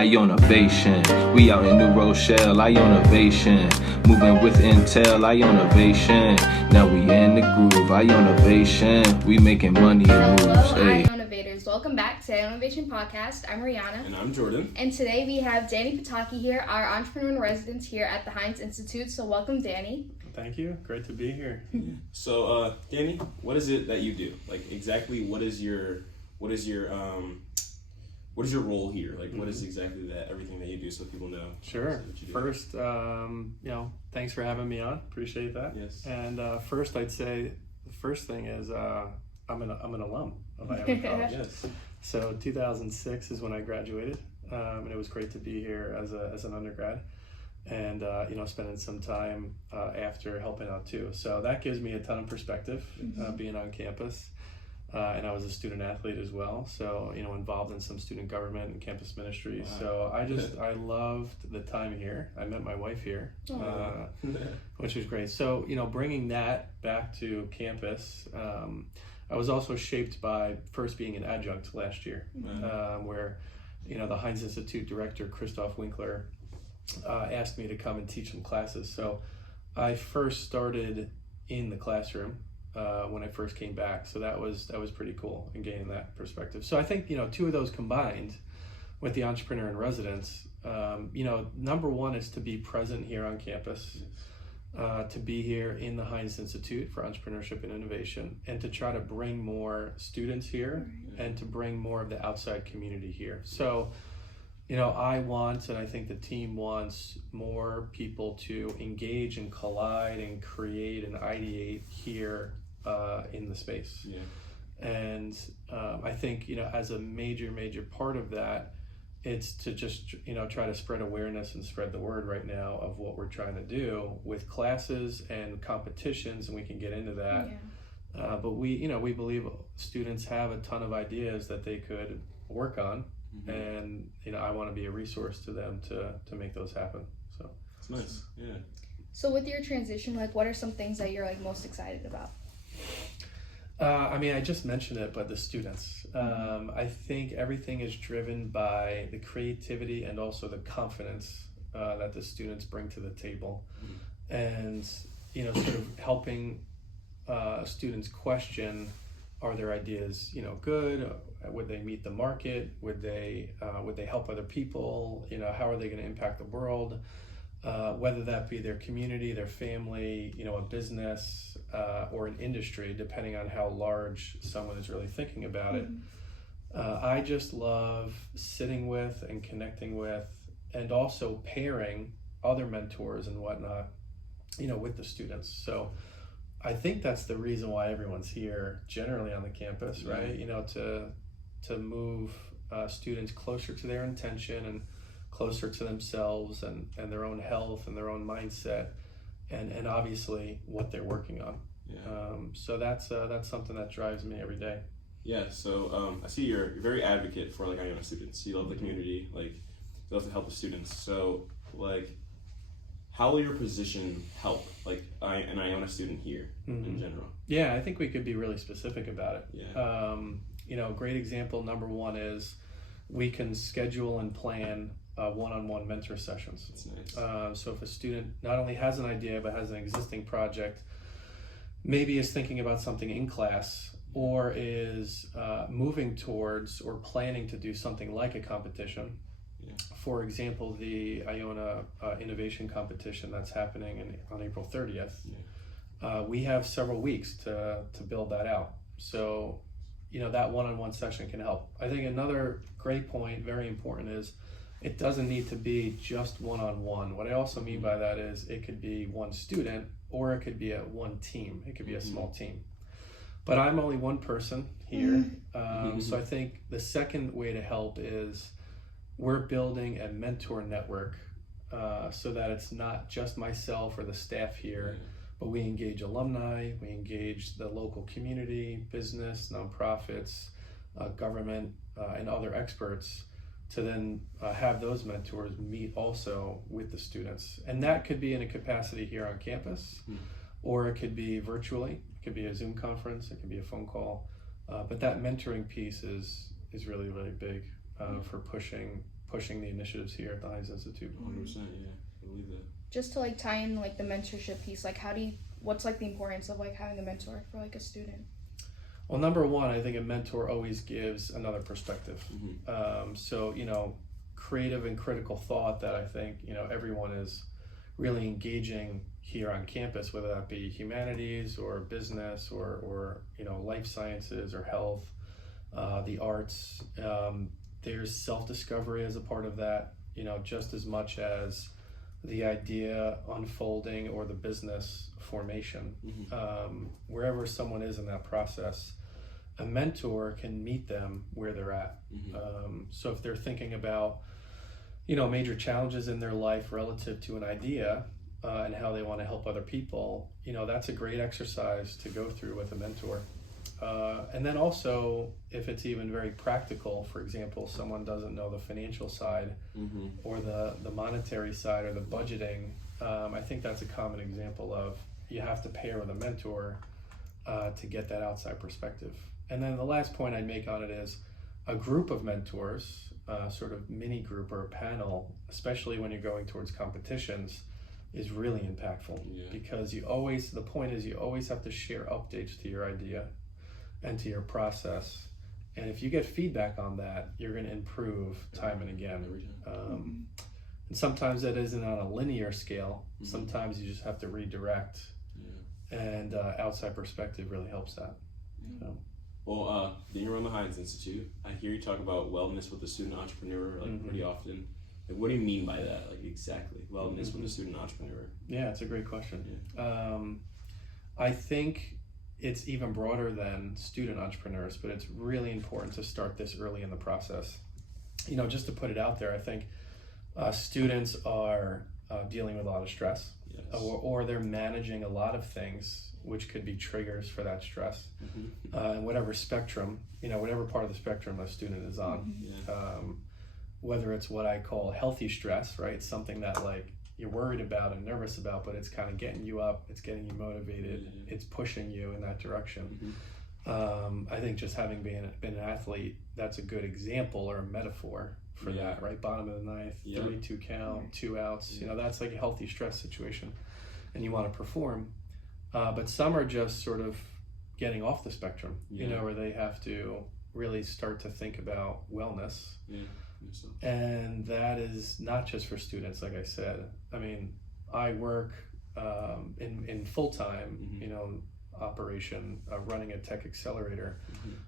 Ionavation. We out in New Rochelle, Ionavation. Moving with Intel, Ionavation. Now we in the groove, Ionavation. We making money and moves. Hello, Ionavators. Welcome back to Ionavation Podcast. I'm Riana. And I'm Jordan. And today we have Daniel Potocki here, our Entrepreneur-in-Residence here at the Hynes Institute. So welcome, Danny. Thank you. Great to be here. So, Danny, what is it that you do? Like, exactly what is your role here? Like, what is exactly that, everything that you do so people know? Sure. First, thanks for having me on. Appreciate that. Yes. And first, I'd say the first thing is I'm an alum of Iowa College. Yes. So 2006 is when I graduated, and it was great to be here as an undergrad, and spending some time after helping out too. So that gives me a ton of perspective, being on campus. And I was a student athlete as well, so involved in some student government and campus ministry. Wow. So I loved the time here. I met my wife here, which was great. So bringing that back to campus, I was also shaped by first being an adjunct last year, where the Hynes Institute director Christoph Winkler asked me to come and teach some classes. So I first started in the classroom. When I first came back, so that was pretty cool and gaining that perspective. So I think two of those combined with the Entrepreneur-in-Residence, number one is to be present here on campus, to be here in the Hynes Institute for Entrepreneurship and Innovation, and to try to bring more students here and to bring more of the outside community here. So I want, and I think the team wants, more people to engage and collide and create and ideate here in the space. Yeah. And I think, as a major part of that, it's to just, try to spread awareness and spread the word right now of what we're trying to do with classes and competitions, and we can get into that. Yeah. But we believe students have a ton of ideas that they could work on. And I want to be a resource to them to make those happen. So it's nice. Yeah. So with your transition, what are some things that you're most excited about? I just mentioned it, but the students. I think everything is driven by the creativity and also the confidence that the students bring to the table, and sort of helping students question, are their ideas good? Would they meet the market? Would they help other people? How are they going to impact the world? Whether that be their community, their family, a business, or an industry, depending on how large someone is really thinking about it. I just love sitting with and connecting with, and also pairing other mentors and whatnot, with the students. So I think that's the reason why everyone's here generally on the campus, right? To move students closer to their intention and closer to themselves and their own health and their own mindset, and obviously what they're working on. Yeah. So that's something that drives me every day. Yeah. So I see you're very advocate for Iona students. You love the community, you love to help the students. So how will your position help an Iona student here in general? Yeah, I think we could be really specific about it. Yeah. Great example number one is we can schedule and plan one-on-one mentor sessions. That's nice. So if a student not only has an idea but has an existing project, maybe is thinking about something in class, or is moving towards or planning to do something like a competition. Yeah. For example, the Iona Innovation Competition that's happening on April 30th. Yeah. We have several weeks to build that out. So that one-on-one session can help. I think another great point, very important, is it doesn't need to be just one-on-one. What I also mean by that is it could be one student, or it could be one team. It could be a small team. But I'm only one person here. So I think the second way to help is we're building a mentor network so that it's not just myself or the staff here, but we engage alumni, we engage the local community, business, nonprofits, government, and other experts to then have those mentors meet also with the students. And that could be in a capacity here on campus, or it could be virtually. It could be a Zoom conference, it could be a phone call. But that mentoring piece is really, really big for pushing pushing the initiatives here at the Hynes Institute. 100%, yeah, I believe that. Just to like tie in like the mentorship piece, like what's like the importance of like having a mentor for like a student? Well, number one, I think a mentor always gives another perspective. So, creative and critical thought that I think, everyone is really engaging here on campus, whether that be humanities or business or life sciences or health, the arts. There's self-discovery as a part of that, just as much as the idea unfolding or the business formation. Wherever someone is in that process, a mentor can meet them where they're at. So if they're thinking about, major challenges in their life relative to an idea and how they want to help other people, that's a great exercise to go through with a mentor. And then also, if it's even very practical, for example, someone doesn't know the financial side or the monetary side or the budgeting, I think that's a common example of you have to pair with a mentor to get that outside perspective. And then the last point I'd make on it is a group of mentors, sort of mini group or a panel, especially when you're going towards competitions, is really impactful because the point is you always have to share updates to your idea and to your process. And if you get feedback on that, you're going to improve time and again. And sometimes that isn't on a linear scale. Sometimes you just have to redirect. And outside perspective really helps that. So. Well, then you run the Hynes Institute. I hear you talk about wellness with the student entrepreneur pretty often. Like, what do you mean by that? Like exactly, wellness with the student entrepreneur? Yeah, it's a great question. I think it's even broader than student entrepreneurs, but it's really important to start this early in the process. Just to put it out there, I think students are dealing with a lot of stress, or they're managing a lot of things which could be triggers for that stress. And whatever spectrum, whatever part of the spectrum a student is on, whether it's what I call healthy stress, right? Something that like you're worried about and nervous about, but it's kind of getting you up, it's getting you motivated, it's pushing you in that direction. I think just having been an athlete, that's a good example or a metaphor for that, right? Bottom of the ninth, 3-2 count, 2 outs, that's like a healthy stress situation and you want to perform. But some are just sort of getting off the spectrum, where they have to really start to think about wellness. And that is not just for students, like I said. I mean, I work in full-time, operation, running a tech accelerator,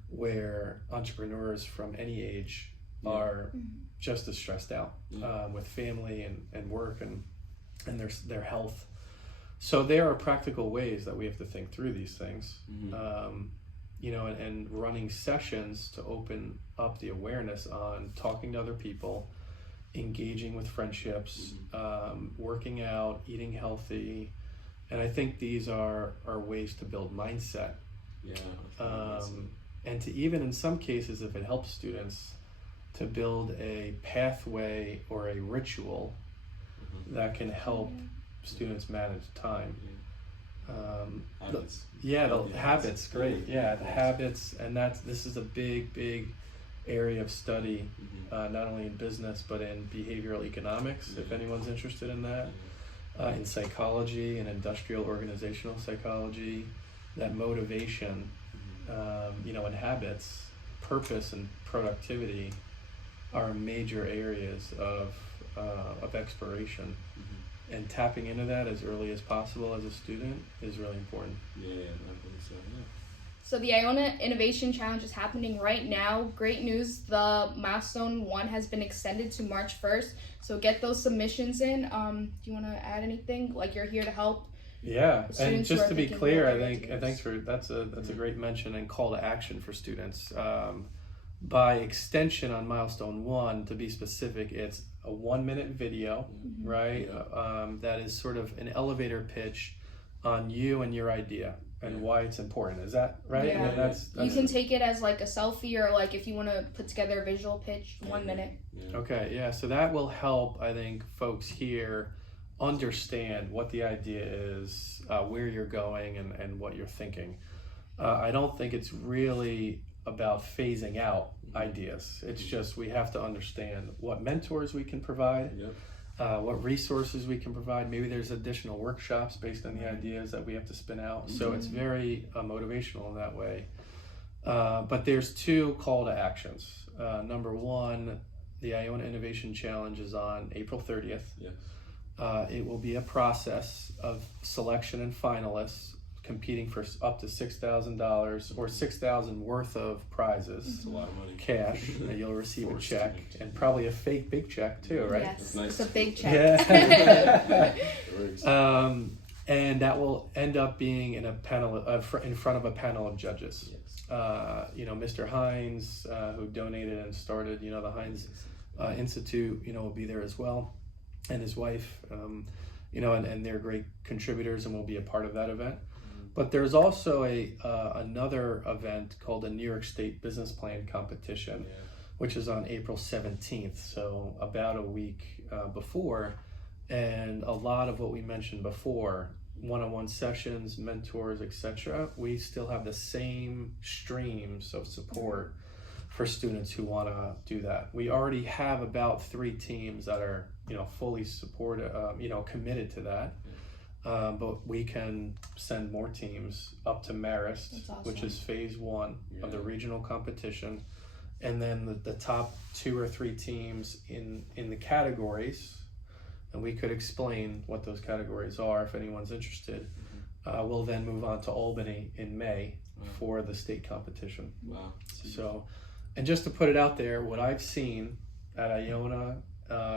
where entrepreneurs from any age are just as stressed out with family and work and their health. So there are practical ways that we have to think through these things, and running sessions to open up the awareness on talking to other people, engaging with friendships, working out, eating healthy. And I think these are ways to build mindset. And to even in some cases, if it helps students, to build a pathway or a ritual that can help students manage time. Habits. The habits, great. The habits, and this is a big area of study, not only in business but in behavioral economics, if anyone's interested in that, in psychology and industrial organizational psychology, that motivation, and habits, purpose and productivity are major areas of exploration. And tapping into that as early as possible as a student is really important. So the Iona Innovation Challenge is happening right now. Great news, the milestone 1 has been extended to March 1st. So get those submissions in. Do you want to add anything? Like, you're here to help. Yeah, and just to be clear, I think that's a great mention and call to action for students. By extension on milestone 1, to be specific, it's a 1-minute video, right? That is sort of an elevator pitch on you and your idea and why it's important. Is that right? Yeah. I mean, that's you can take it as like a selfie, or like if you want to put together a visual pitch, 1 minute. Okay, yeah. So that will help, I think, folks here understand what the idea is, where you're going, and what you're thinking. I don't think it's really about phasing out ideas. It's just we have to understand what mentors we can provide, what resources we can provide. Maybe there's additional workshops based on the ideas that we have to spin out. So it's very motivational in that way. But there's 2 call to actions. Number 1, the Iona Innovation Challenge is on April 30th. It will be a process of selection and finalists competing for up to $6,000 or $6,000 worth of prizes. It's a lot of money. Cash. And you'll receive a check and probably a fake big check too, right? Yes, nice. it's a big check. Yeah. And that will end up being in a panel in front of a panel of judges. Mr. Hynes, who donated and started, the Hynes Institute, will be there as well, and his wife, and they're great contributors and will be a part of that event. But there's also another event called the New York State Business Plan Competition, which is on April 17th, so about a week before. And a lot of what we mentioned before, one-on-one sessions, mentors, etc., we still have the same streams of support for students who want to do that. We already have about 3 teams that are, fully supported, committed to that. But we can send more teams up to Marist, which is phase 1 of the regional competition. And then the top 2 or 3 teams in the categories, and we could explain what those categories are if anyone's interested, we'll then move on to Albany in May for the state competition. Wow. So, and just to put it out there, what I've seen at Iona,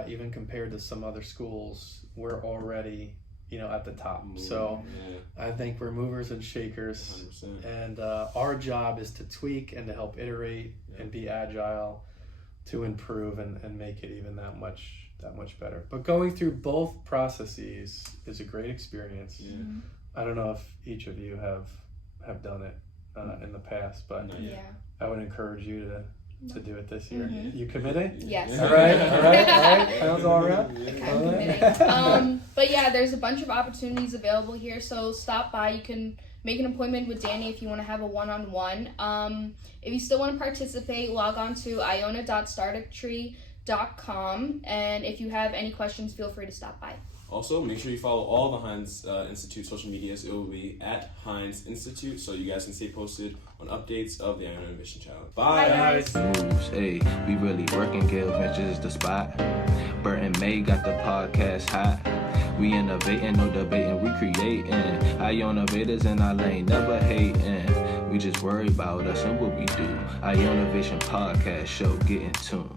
even compared to some other schools, we're already at the top. So I think we're movers and shakers. 100%. And our job is to tweak and to help iterate and be agile to improve and make it even that much better. But going through both processes is a great experience. I don't know if each of you have done it in the past, but I would encourage you to do it this year. You committed? Yes. All right. Sounds all right. I'm committing. But there's a bunch of opportunities available here, so stop by. You can make an appointment with Danny if you want to have a one-on-one. If you still want to participate, log on to iona.startuptree.com, and if you have any questions, feel free to stop by. Also, make sure you follow all the Hynes Institute social medias. It will be at Hynes Institute, so you guys can stay posted on updates of the Iona Innovation Challenge. Bye, guys. Moves, hey, we really working. Gale Ventures the spot. Bert and May got the podcast hot. We innovating, no debating, we creating. Ionavators in our lane, never hating. We just worry about us and what we do. Ionavation Podcast show, get in tune.